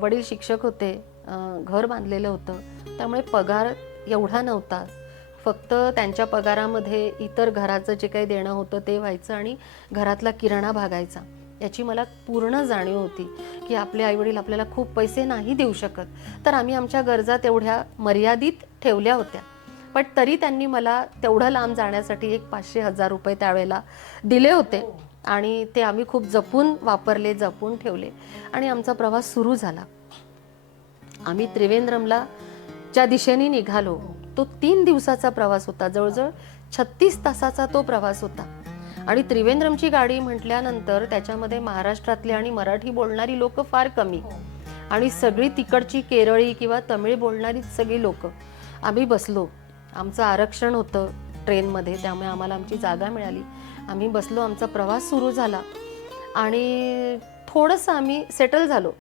वडील शिक्षक होते, घर बांधलेलं होतं, त्यामुळे पगार एवढा नव्हता. फक्त त्यांच्या पगारामध्ये इतर घराचं जे काही देणं होतं ते व्हायचं आणि घरातला किराणा भागायचा. याची मला पूर्ण जाणीव होती की आपले आईवडील आपल्याला खूप पैसे नाही देऊ शकत, तर आम्ही आमच्या गरजा तेवढ्या मर्यादित ठेवल्या होत्या. पण तरी त्यांनी मला तेवढं लांब जाण्यासाठी एक 500-1000 रुपये त्यावेळेला दिले होते आणि ते आम्ही खूप जपून वापरले, जपून ठेवले आणि आमचा प्रवास सुरू झाला. आम्ही त्रिवेंद्रमला ज्या दिशेने निघालो तो 3 दिवसाचा प्रवास होता. जवळजवळ 36 तासाचा तो प्रवास होता. आणि त्रिवेंद्रमची गाडी म्हटल्यानंतर त्याच्यामध्ये महाराष्ट्रातली आणि मराठी बोलणारी लोक फार कमी आणि सगळी तिकडची केरळी किंवा तमिळ बोलणारी सगळी लोक. आम्ही बसलो, आमचं आरक्षण होतं ट्रेनमध्ये, त्यामुळे आम्हाला आमची जागा मिळाली. आम्ही बसलो, आमचा प्रवास सुरू झाला आणि थोडंसं आम्ही सेटल झालो.